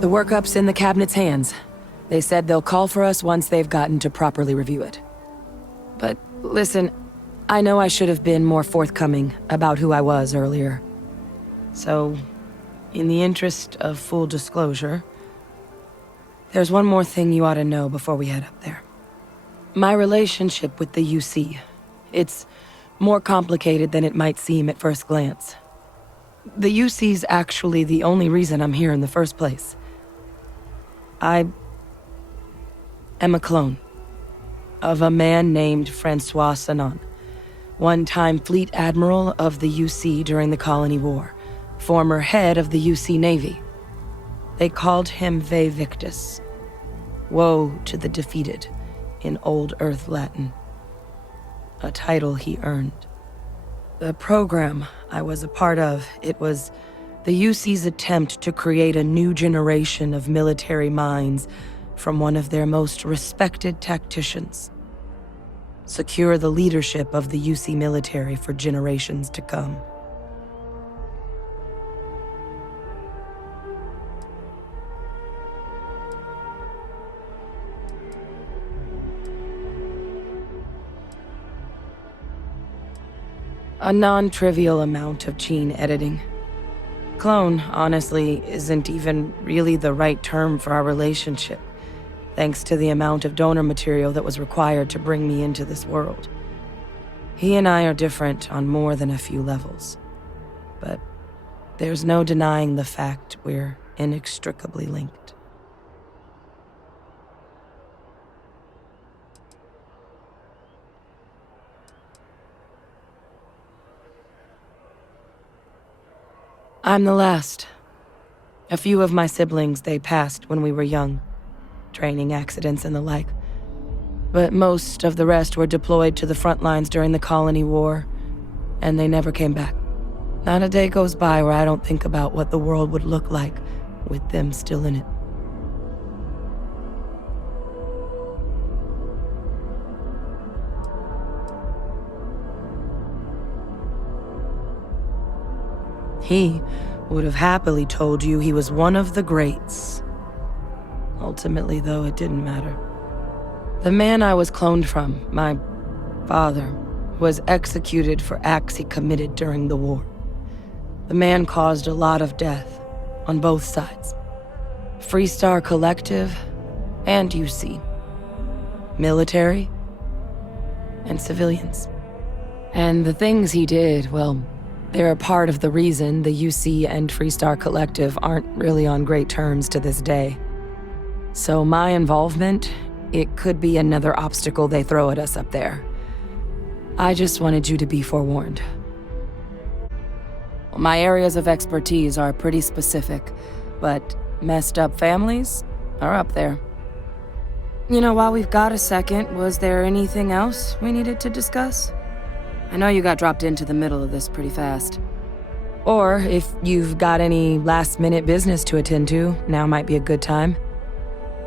The workup's in the cabinet's hands. They said they'll call for us once they've gotten to properly review it. But listen, I know I should have been more forthcoming about who I was earlier. So, in the interest of full disclosure, there's one more thing you ought to know before we head up there. My relationship with the UC, it's more complicated than it might seem at first glance. The UC's actually the only reason I'm here in the first place. I am a clone of a man named Francois Sanon, one-time fleet admiral of the UC during the Colony War, former head of the UC Navy. They called him Eyewitness, woe to the defeated, in Old Earth Latin, a title he earned. The program I was a part of, it was the UC's attempt to create a new generation of military minds from one of their most respected tacticians. Secure the leadership of the UC military for generations to come. A non-trivial amount of gene editing. Clone, honestly, isn't even really the right term for our relationship, thanks to the amount of donor material that was required to bring me into this world. He and I are different on more than a few levels, but there's no denying the fact we're inextricably linked. I'm the last. A few of my siblings, they passed when we were young. Training accidents and the like. But most of the rest were deployed to the front lines during the Colony War, and they never came back. Not a day goes by where I don't think about what the world would look like with them still in it. He would have happily told you he was one of the greats. Ultimately, though, it didn't matter. The man I was cloned from, my father, was executed for acts he committed during the war. The man caused a lot of death, on both sides. Freestar Collective and UC. Military and civilians. And the things he did, well, they're a part of the reason the UC and Freestar Collective aren't really on great terms to this day. So my involvement, it could be another obstacle they throw at us up there. I just wanted you to be forewarned. My areas of expertise are pretty specific, but messed up families are up there. You know, while we've got a second, was there anything else we needed to discuss? I know you got dropped into the middle of this pretty fast. Or if you've got any last-minute business to attend to, now might be a good time.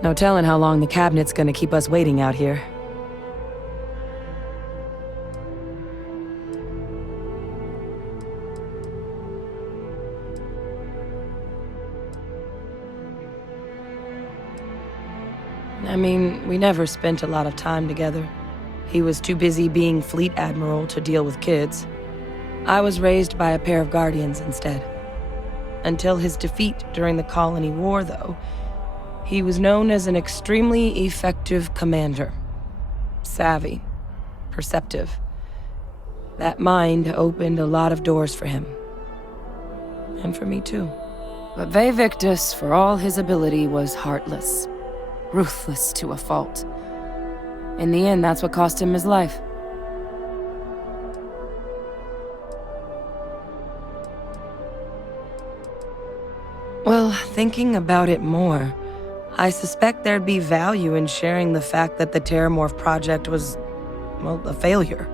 No telling how long the cabinet's gonna keep us waiting out here. I mean, we never spent a lot of time together. He was too busy being fleet admiral to deal with kids. I was raised by a pair of guardians instead. Until his defeat during the Colony War, though, he was known as an extremely effective commander. Savvy, perceptive. That mind opened a lot of doors for him. And for me too. But Eyewitness, for all his ability, was heartless. Ruthless to a fault. In the end, that's what cost him his life. Well, thinking about it more, I suspect there'd be value in sharing the fact that the Terrormorph project was, well, a failure.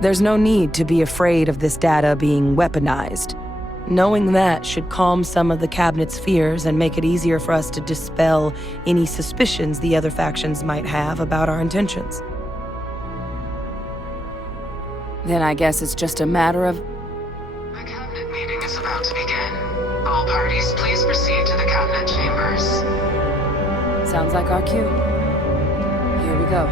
There's no need to be afraid of this data being weaponized. Knowing that should calm some of the cabinet's fears and make it easier for us to dispel any suspicions the other factions might have about our intentions. Then I guess it's just a matter of... The cabinet meeting is about to begin. All parties, please proceed to the cabinet chambers. Sounds like our cue. Here we go.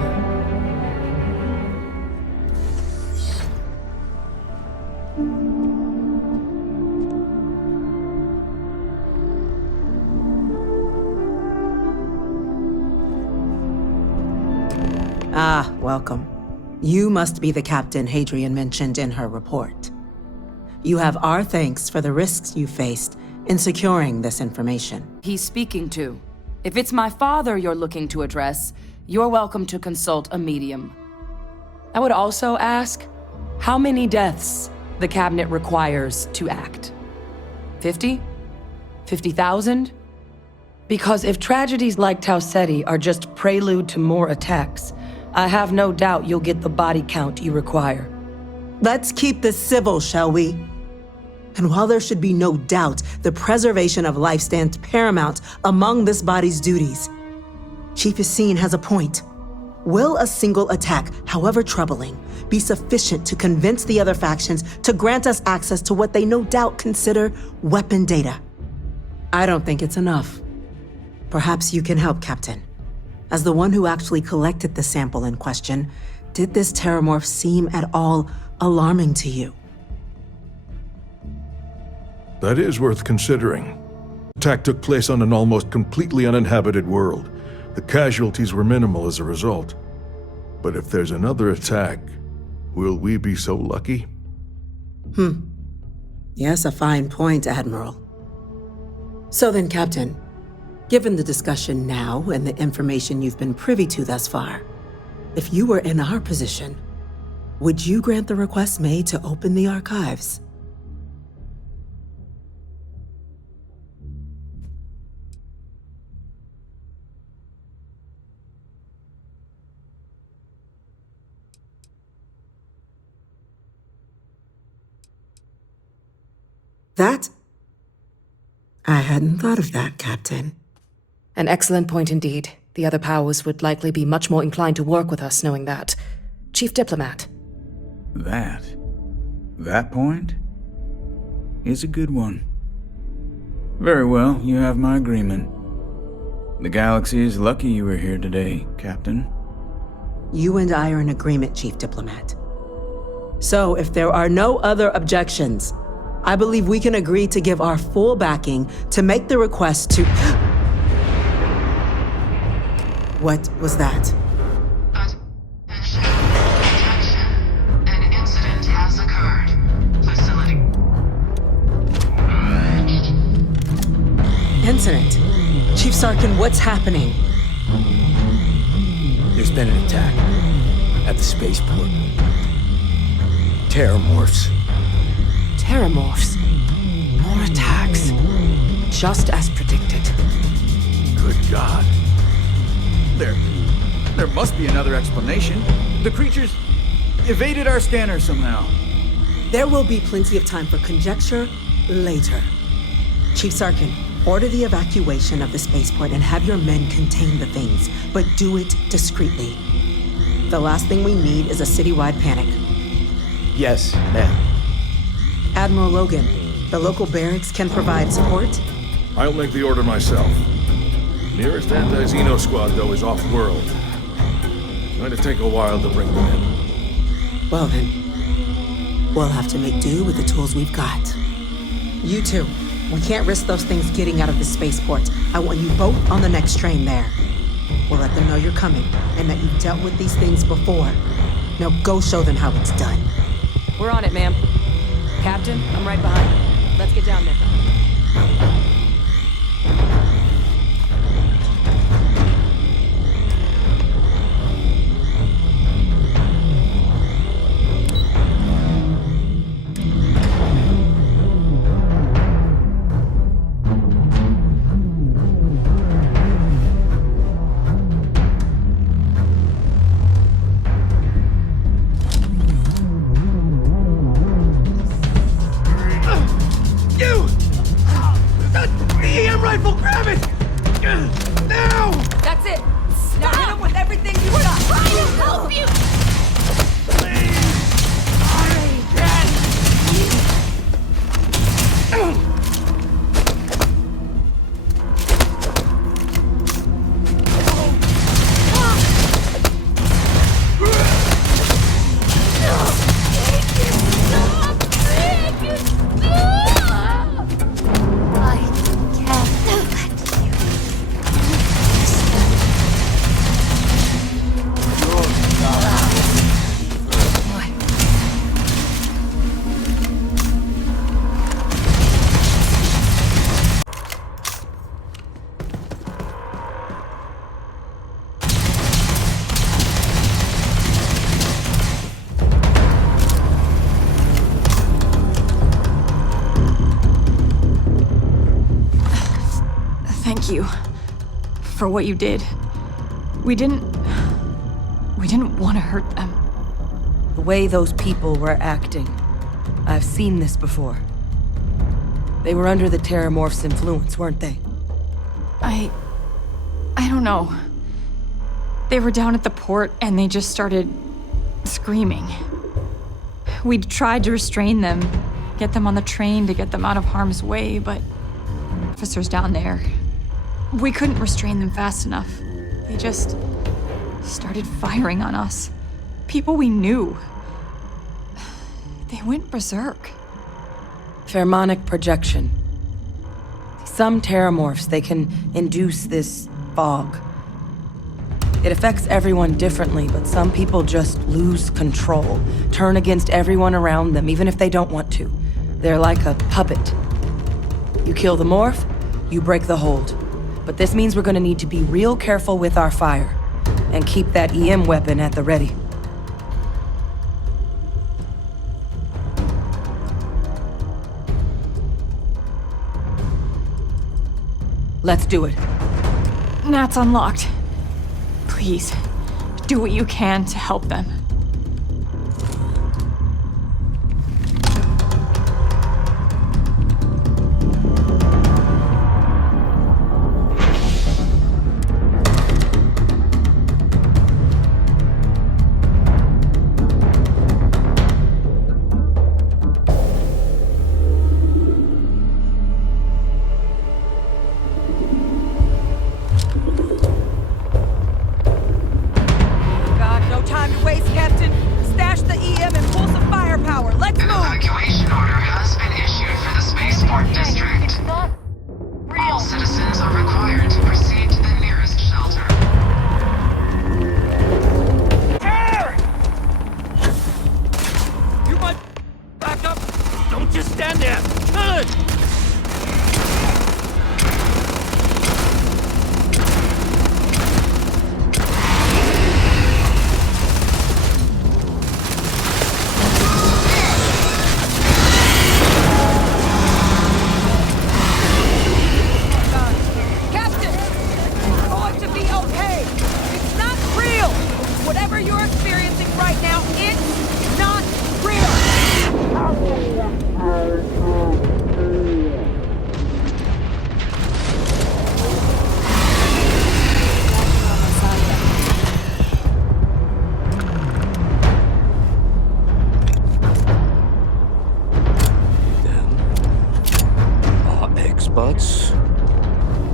Ah, welcome. You must be the captain Hadrian mentioned in her report. You have our thanks for the risks you faced in securing this information. He's speaking to. If it's my father you're looking to address, you're welcome to consult a medium. I would also ask how many deaths the cabinet requires to act. 50? 50,000? Because if tragedies like Taucetti are just prelude to more attacks, I have no doubt you'll get the body count you require. Let's keep this civil, shall we? And while there should be no doubt the preservation of life stands paramount among this body's duties, Chief Yassine has a point. Will a single attack, however troubling, be sufficient to convince the other factions to grant us access to what they no doubt consider weapon data? I don't think it's enough. Perhaps you can help, Captain. As the one who actually collected the sample in question, did this Terrormorph seem at all alarming to you? That is worth considering. The attack took place on an almost completely uninhabited world. The casualties were minimal as a result. But if there's another attack, will we be so lucky? Yes, a fine point, Admiral. So then, Captain, given the discussion now and the information you've been privy to thus far, if you were in our position, would you grant the request made to open the archives? I hadn't thought of that, Captain. An excellent point indeed. The other powers would likely be much more inclined to work with us knowing that. Chief Diplomat. That point is a good one. Very well, you have my agreement. The galaxy is lucky you were here today, Captain. You and I are in agreement, Chief Diplomat. So, if there are no other objections, I believe we can agree to give our full backing to make the request to... What was that? Attention. An incident has occurred. Facility. Incident. Chief Sarkin, what's happening? There's been an attack at the spaceport. Terrormorphs. Terrormorphs. More attacks. Just as predicted. Good God. There must be another explanation. The creatures evaded our scanner somehow. There will be plenty of time for conjecture later. Chief Sarkin, order the evacuation of the spaceport and have your men contain the things, but do it discreetly. The last thing we need is a citywide panic. Yes, ma'am. Admiral Logan, the local barracks can provide support? I'll make the order myself. Nearest anti-Xeno squad, though, is off-world. Going to take a while to bring them in. Well then, we'll have to make do with the tools we've got. You two, we can't risk those things getting out of the spaceport. I want you both on the next train there. We'll let them know you're coming and that you've dealt with these things before. Now go show them how it's done. We're on it, ma'am. Captain, I'm right behind you. Let's get down there. you for what you did. We didn't want to hurt them. The way those people were acting, I've seen this before. They were under the Terrormorph's influence, weren't they? I don't know. They were down at the port and they just started screaming. We tried to restrain them, get them on the train to get them out of harm's way, but officers down there, we couldn't restrain them fast enough. They just started firing on us. People we knew. They went berserk. Pheromonic projection. Some Terrormorphs, they can induce this fog. It affects everyone differently, but some people just lose control, turn against everyone around them, even if they don't want to. They're like a puppet. You kill the morph, you break the hold. But this means we're gonna need to be real careful with our fire, and keep that EM weapon at the ready. Let's do it. Nat's unlocked. Please, do what you can to help them.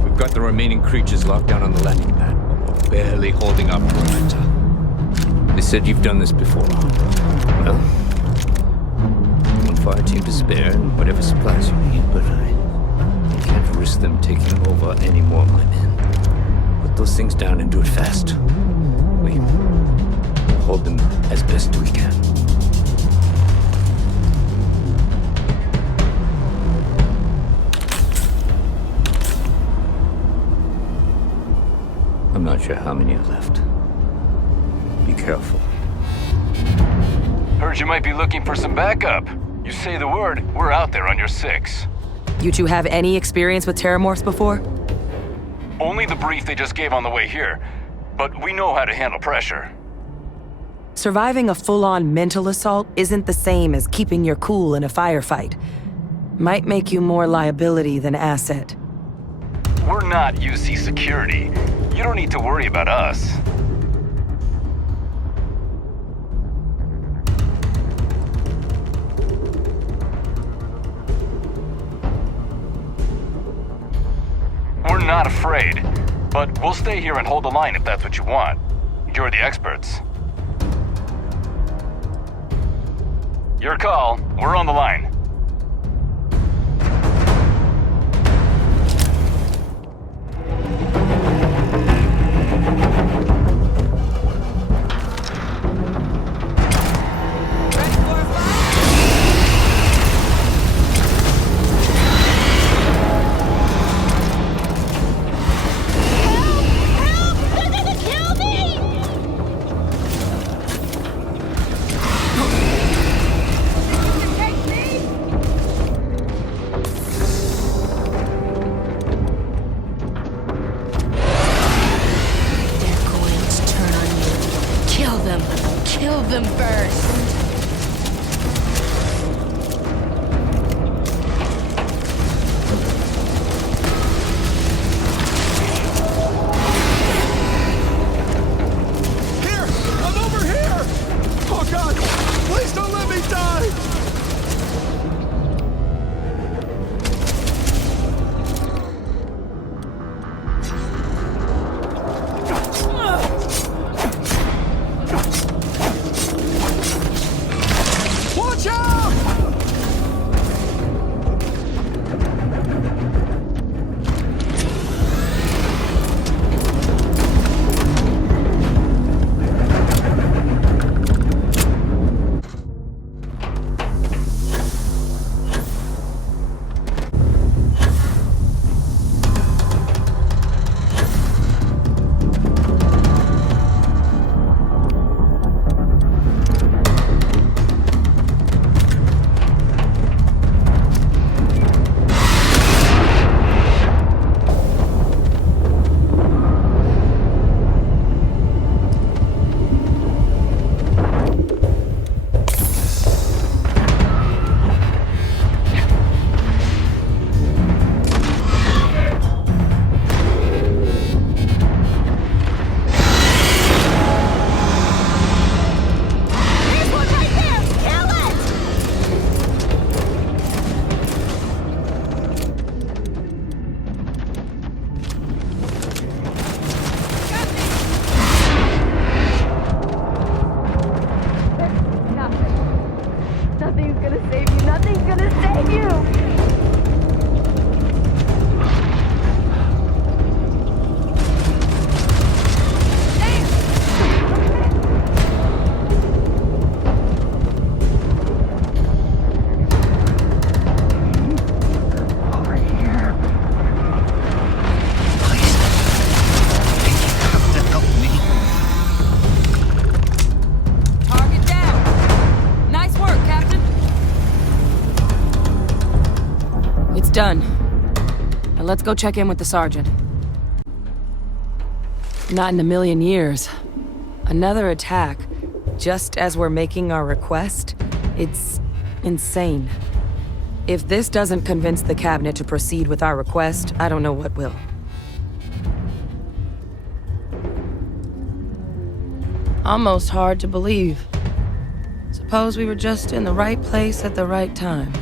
We've got the remaining creatures locked down on the landing pad, but we're barely holding our perimeter. They said you've done this before. Well, one fire team to spare and whatever supplies you need, but I can't risk them taking over any more of my men. Put those things down and do it fast. We hold them as best we can. I'm not sure how many are left. Be careful. Heard you might be looking for some backup. You say the word, we're out there on your 6. You two have any experience with Terrormorphs before? Only the brief they just gave on the way here, but we know how to handle pressure. Surviving a full-on mental assault isn't the same as keeping your cool in a firefight. Might make you more liability than asset. We're not UC security. You don't need to worry about us. We're not afraid, but we'll stay here and hold the line if that's what you want. You're the experts. Your call. We're on the line. Take me! with you. Target down. Nice work, Captain. It's done. Now let's go check in with the sergeant. Not in a million years. Another attack, just as we're making our request? It's insane. If this doesn't convince the cabinet to proceed with our request, I don't know what will. Almost hard to believe. Suppose we were just in the right place at the right time.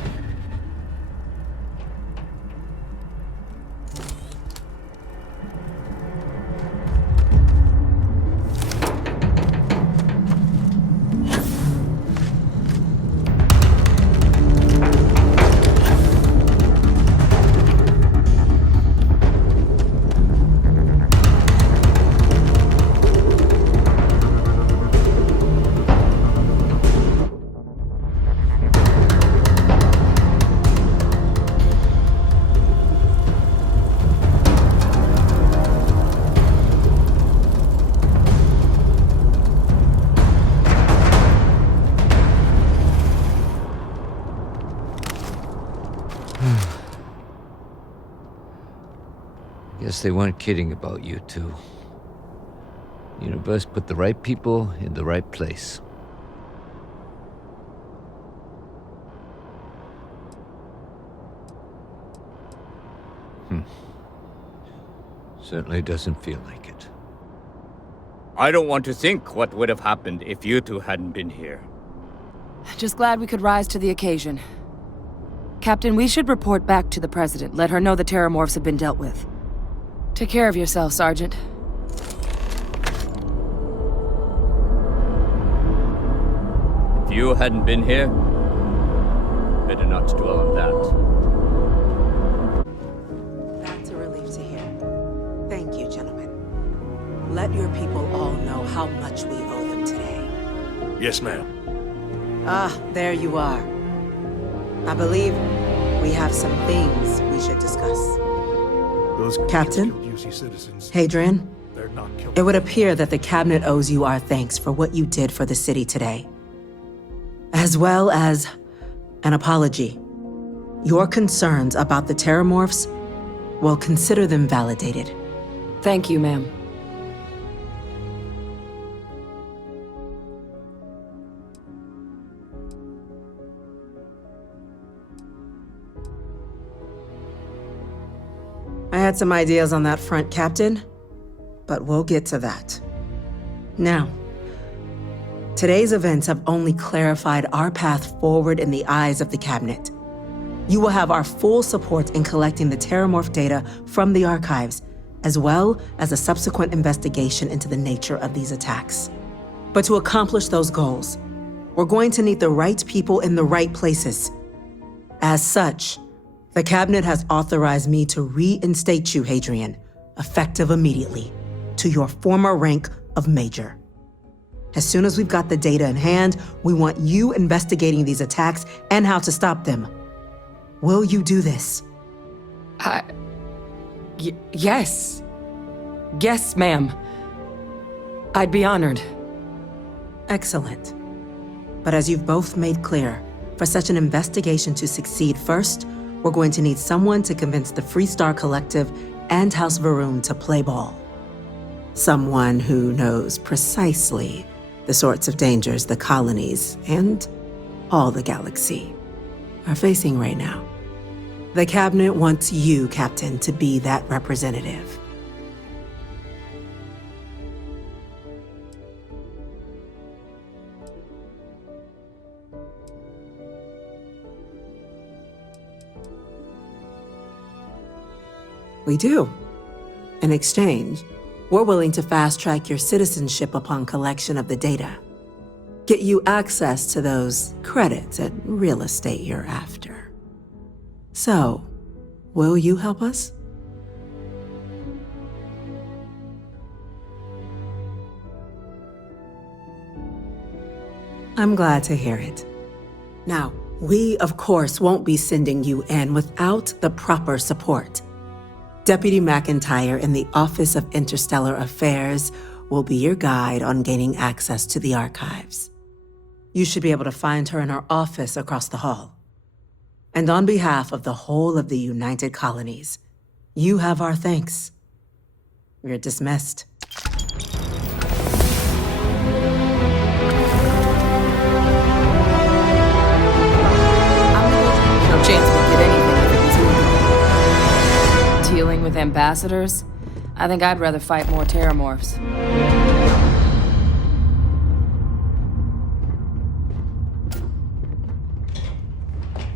Guess they weren't kidding about you two. Universe put the right people in the right place. Certainly doesn't feel like it. I don't want to think what would have happened if you two hadn't been here. Just glad we could rise to the occasion. Captain, we should report back to the President. Let her know the Terrormorphs have been dealt with. Take care of yourself, Sergeant. If you hadn't been here, better not dwell on that. That's a relief to hear. Thank you, gentlemen. Let your people all know how much we owe them today. Yes, ma'am. Ah, there you are. I believe we have some things we should discuss. Those Captain? killed UC citizens. Hadrian, They're not killing. it would appear that the cabinet owes you our thanks for what you did for the city today, as well as an apology. Your concerns about the Terrormorphs, well, consider them validated. Thank you, ma'am. I had some ideas on that front, Captain, but we'll get to that. Now, today's events have only clarified our path forward in the eyes of the cabinet. You will have our full support in collecting the Terrormorph data from the archives, as well as a subsequent investigation into the nature of these attacks. But to accomplish those goals, we're going to need the right people in the right places. As such, the cabinet has authorized me to reinstate you, Hadrian, effective immediately, to your former rank of Major. As soon as we've got the data in hand, we want you investigating these attacks and how to stop them. Will you do this? Yes. Yes, ma'am. I'd be honored. Excellent. But as you've both made clear, for such an investigation to succeed first, we're going to need someone to convince the Freestar Collective and House Varoom to play ball. Someone who knows precisely the sorts of dangers the colonies and all the galaxy are facing right now. The cabinet wants you, Captain, to be that representative. We do. In exchange, we're willing to fast-track your citizenship upon collection of the data. Get you access to those credits at real estate you're after. So, will you help us? I'm glad to hear it. Now, we, of course, won't be sending you in without the proper support. Deputy McIntyre in the Office of Interstellar Affairs will be your guide on gaining access to the archives. You should be able to find her in her office across the hall. And on behalf of the whole of the United Colonies, you have our thanks. You're dismissed. No chance we'd get anything if it was illegal. Dealing with ambassadors? I think I'd rather fight more Terrormorphs.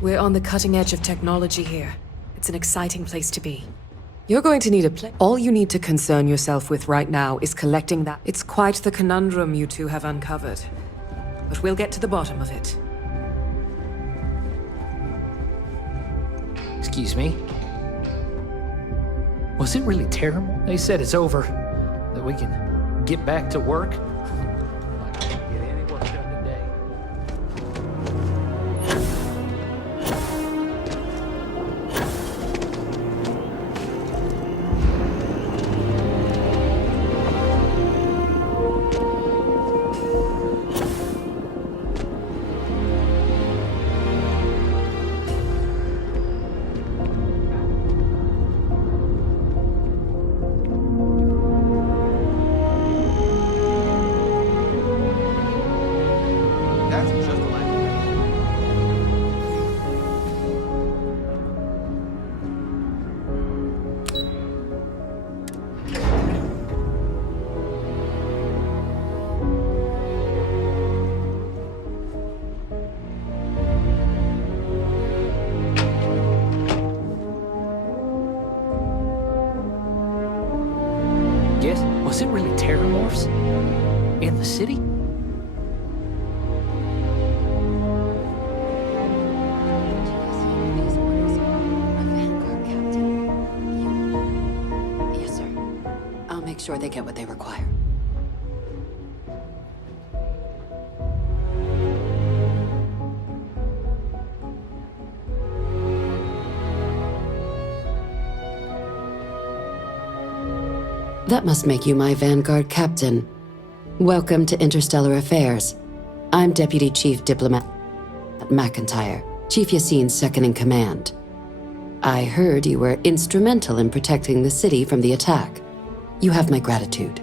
We're on the cutting edge of technology here. It's an exciting place to be. You're going to need a all you need to concern yourself with right now is collecting that. It's quite the conundrum you two have uncovered. But we'll get to the bottom of it. Excuse me? Was it really terrible? They said it's over. That we can get back to work. I can't get any work done today. Yes? Was it really Terrormorphs? In the city? Yes, sir. I'll make sure they get what they require. That must make you my Vanguard captain. Welcome to Interstellar Affairs. I'm Deputy Chief Diplomat McIntyre, Chief Yassine's second-in-command. I heard you were instrumental in protecting the city from the attack. You have my gratitude.